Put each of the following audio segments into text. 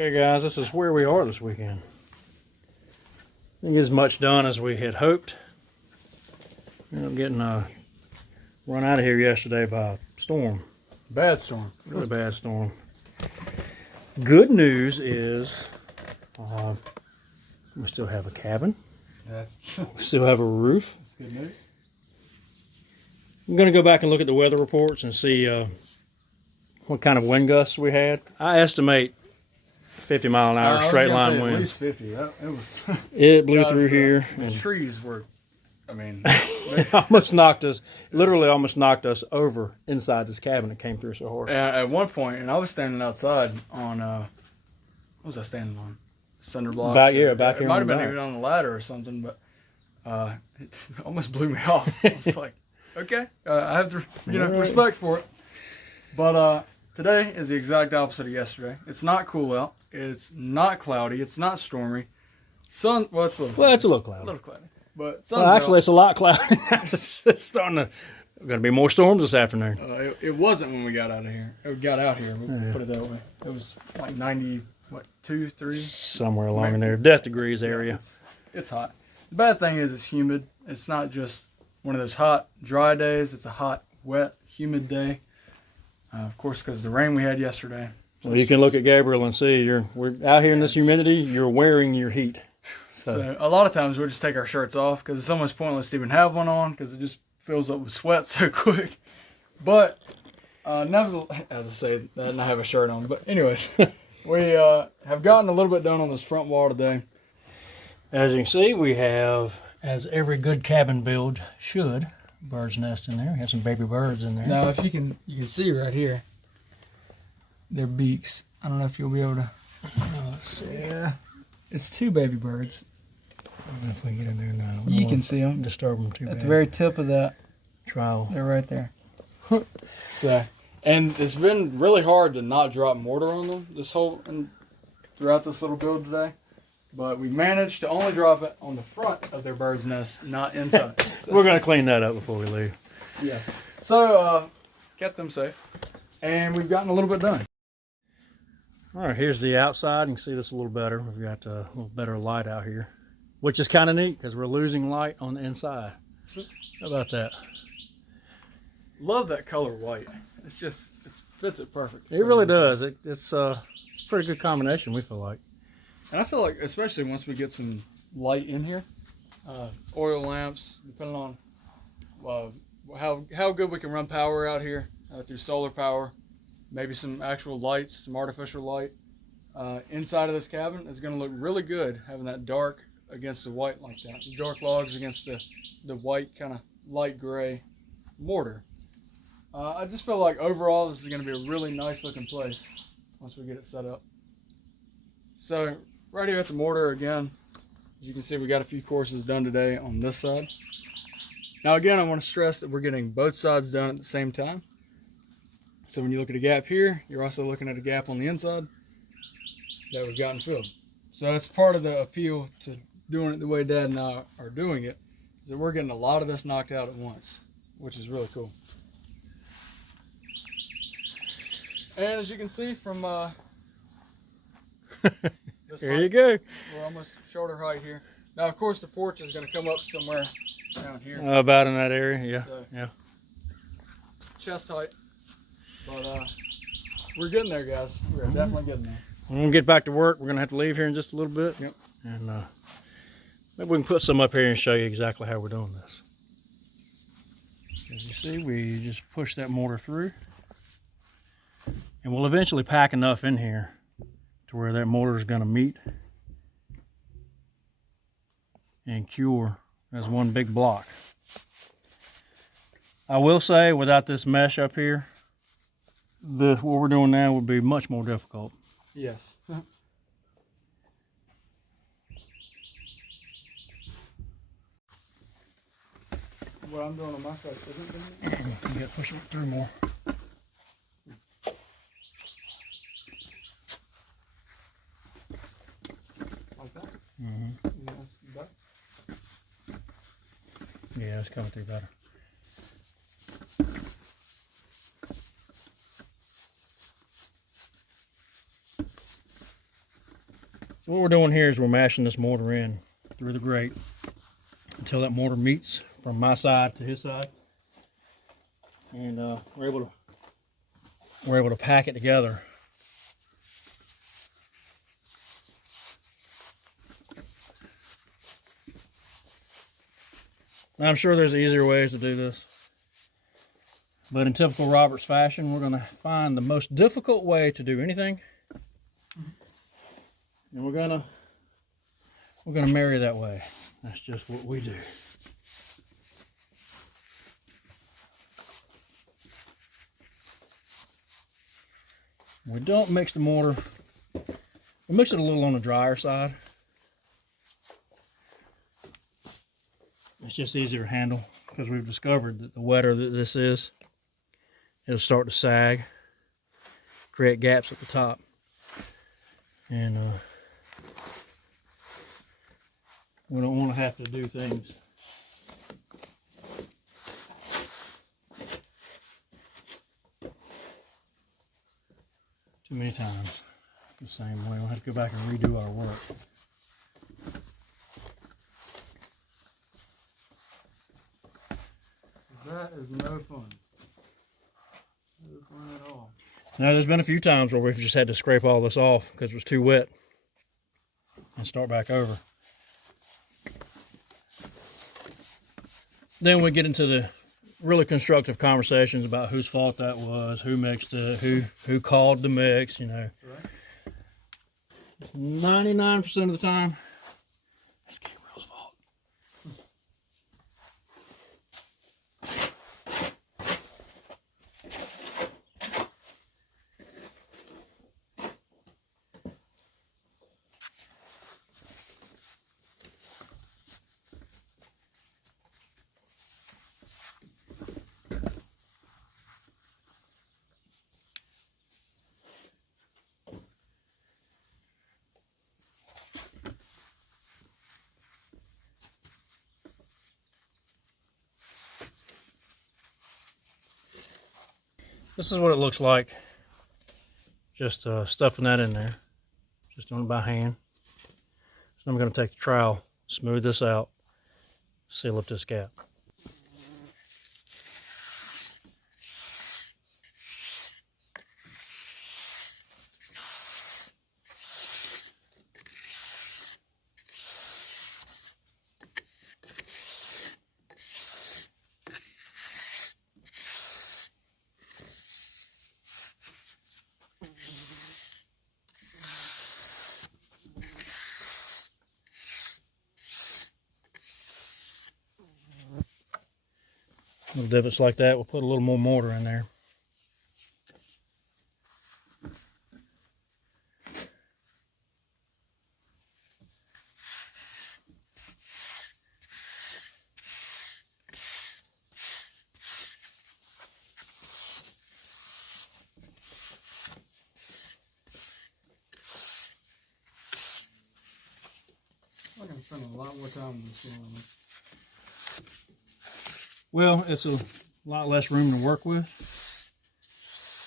Okay guys, this is where we are this weekend. Didn't get as much done as we had hoped. Ended up getting run out of here yesterday by a storm. Bad storm. Really bad storm. Good news is we still have a cabin. We still have a roof. That's good news. I'm going to go back and look at the weather reports and see what kind of wind gusts we had. I estimate 50 mile an hour straight line wind. At least 50. It blew through here. The trees were, I mean, It almost knocked us, literally almost knocked us over inside this cabin. It came through so hard. at one point, and I was standing outside on, what was I standing on? Cinder blocks. Back here. It might have been even on the ladder or something, but it almost blew me off. I was like, okay, I have to, respect for it. But today is the exact opposite of yesterday. It's not cool out. It's not cloudy. It's not stormy. Sun. Well, it's a little cloudy. A little cloudy. But actually, it's a lot cloudy. It's starting to. Going to be more storms this afternoon. It wasn't when we got out of here. We got out here. We'll put it that way. It was like 90, 2, 3? Somewhere along in there, death degrees area. It's hot. The bad thing is it's humid. It's not just one of those hot, dry days. It's a hot, wet, humid day. Of course, because the rain we had yesterday. Well, you can look at Gabriel and see we're out here in this humidity. You're wearing your heat. So a lot of times we'll just take our shirts off because it's almost pointless to even have one on because it just fills up with sweat so quick. But nevertheless, as I say, I didn't have a shirt on. But anyways, we have gotten a little bit done on this front wall today. As you can see, we have, as every good cabin build should, bird's nest in there. We have some baby birds in there. Now, if you can see right here, their beaks. I don't know if you'll be able to. Let's see. Yeah, it's 2 baby birds. I don't know if we get in there now. You can see them. Disturb them too bad. At the very tip of that trowel. They're right there. So, and it's been really hard to not drop mortar on them throughout this little build today. But we managed to only drop it on the front of their bird's nest, not inside. So, we're going to clean that up before we leave. Yes. So, kept them safe. And we've gotten a little bit done. All right, here's the outside. You can see this a little better. We've got a little better light out here, which is kind of neat because we're losing light on the inside. How about that? Love that color white. It fits it perfect. It really does. It's a pretty good combination, we feel like. And I feel like, especially once we get some light in here, oil lamps, depending on how good we can run power out here through solar power, maybe some actual lights, some artificial light inside of this cabin is going to look really good having that dark against the white like that. The dark logs against the white kind of light gray mortar. I just feel like overall this is going to be a really nice looking place once we get it set up. So right here at the mortar again, as you can see, we got a few courses done today on this side. Now again, I want to stress that we're getting both sides done at the same time. So when you look at a gap here, you're also looking at a gap on the inside that we've gotten filled. So that's part of the appeal to doing it the way Dad and I are doing it, is that we're getting a lot of this knocked out at once, which is really cool. And as you can see from this Here you go. We're almost shoulder height here. Now, of course, the porch is going to come up somewhere down here. About in that area, yeah. So, yeah. Chest height. But we're getting there, guys. We're definitely getting there. We're going to get back to work. We're going to have to leave here in just a little bit. Yep. And maybe we can put some up here and show you exactly how we're doing this. As you see, we just push that mortar through. And we'll eventually pack enough in here to where that mortar is going to meet and cure as one big block. I will say, without this mesh up here, what we're doing now would be much more difficult. Yes. What I'm doing on my side isn't going to You got to push it through more. like that. Mm-hmm. Yeah, it's coming through better. So what we're doing here is we're mashing this mortar in through the grate until that mortar meets from my side to his side, and we're able to pack it together. Now, I'm sure there's easier ways to do this, but in typical Roberts fashion, we're going to find the most difficult way to do anything, and we're gonna marry that way. That's just what we do. We don't mix the mortar. We mix it a little on the drier side. It's just easier to handle because we've discovered that the wetter that this is, it'll start to sag, create gaps at the top, and we don't want to have to do things too many times the same way. We'll have to go back and redo our work. That is no fun. No fun at all. Now, there's been a few times where we've just had to scrape all this off because it was too wet and start back over. Then we get into the really constructive conversations about whose fault that was, who mixed it, who called the mix, you know. Right. 99% of the time, it's Gabriel's fault. This is what it looks like, just stuffing that in there, just doing it by hand. So I'm going to take the trowel, smooth this out, seal up this gap. Little divots like that, we'll put a little more mortar in there. I'm going to spend a lot more time on this one. Well, it's a lot less room to work with.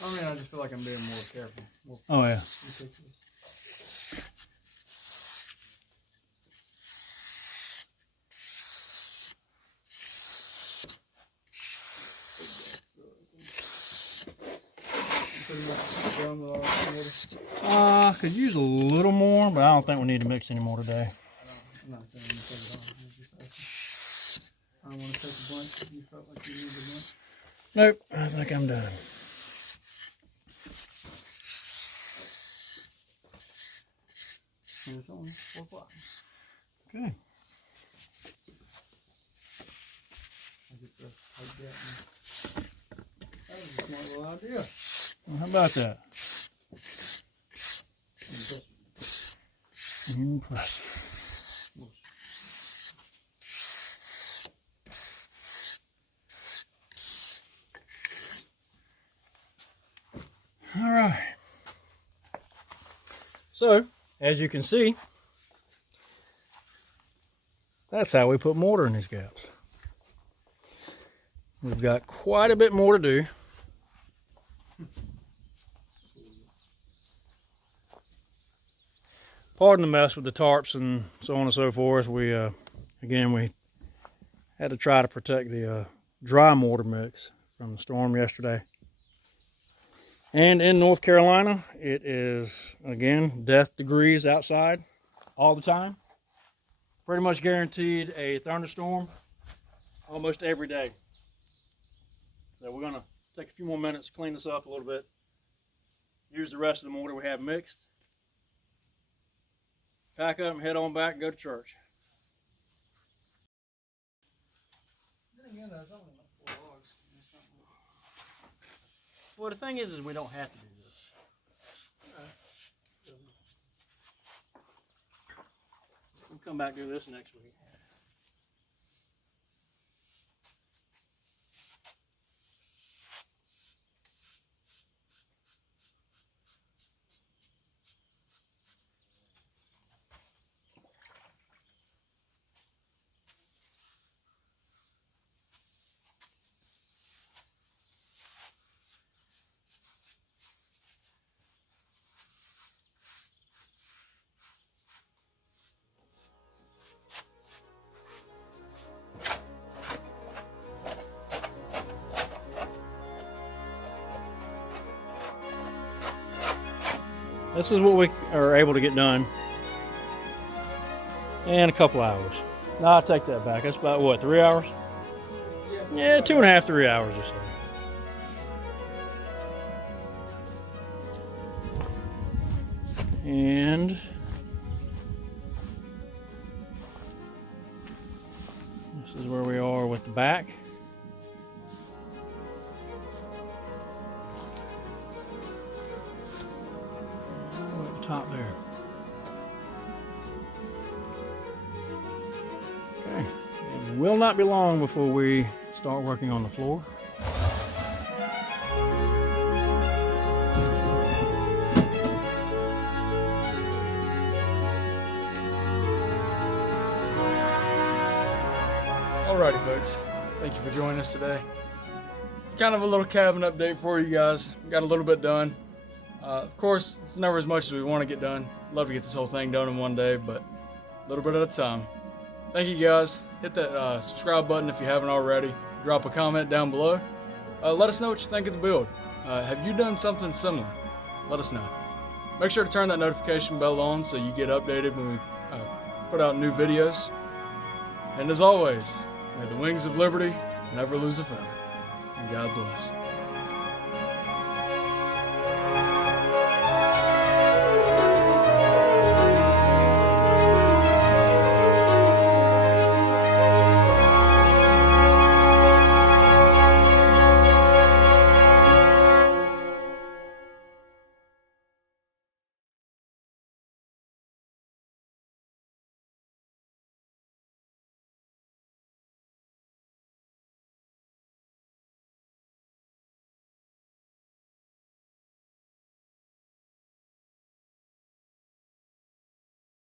I mean, I just feel like I'm being more careful. More Oh yeah. meticulous. Pretty much done with all the mortar. Could use a little more, but I don't think we need to mix any more today. I'm not saying you take it off. I don't want to take a bunch if you felt like you needed a bunch. Nope, I think I'm done. And it's only 4 o'clock. Okay. I get to like that. That was a smart little idea. Well, how about that? Impressive. All right. So, as you can see, that's how we put mortar in these gaps. We've got quite a bit more to do. pardon the mess with the tarps and so on and so forth. We again, we had to try to protect the dry mortar mix from the storm yesterday. And in North Carolina, it is, again, death degrees outside all the time. Pretty much guaranteed a thunderstorm almost every day. So we're gonna take a few more minutes, clean this up a little bit, use the rest of the mortar we have mixed, pack up and head on back and go to church. Well, the thing is we don't have to do this. We'll come back and do this next week. This is what we are able to get done in a couple hours. No, I'll take that back. That's about, what, 3 hours? Yeah, 2.5, 3 hours or so. And this is where we are with the back. Top there. Okay, it will not be long before we start working on the floor. Alrighty, folks. Thank you for joining us today. Kind of a little cabin update for you guys. Got a little bit done. Of course, it's never as much as we want to get done. Love to get this whole thing done in one day, but a little bit at a time. Thank you guys. Hit that subscribe button if you haven't already. Drop a comment down below. Let us know what you think of the build. Have you done something similar? Let us know. Make sure to turn that notification bell on so you get updated when we put out new videos. And as always, may the wings of liberty never lose a feather. And God bless.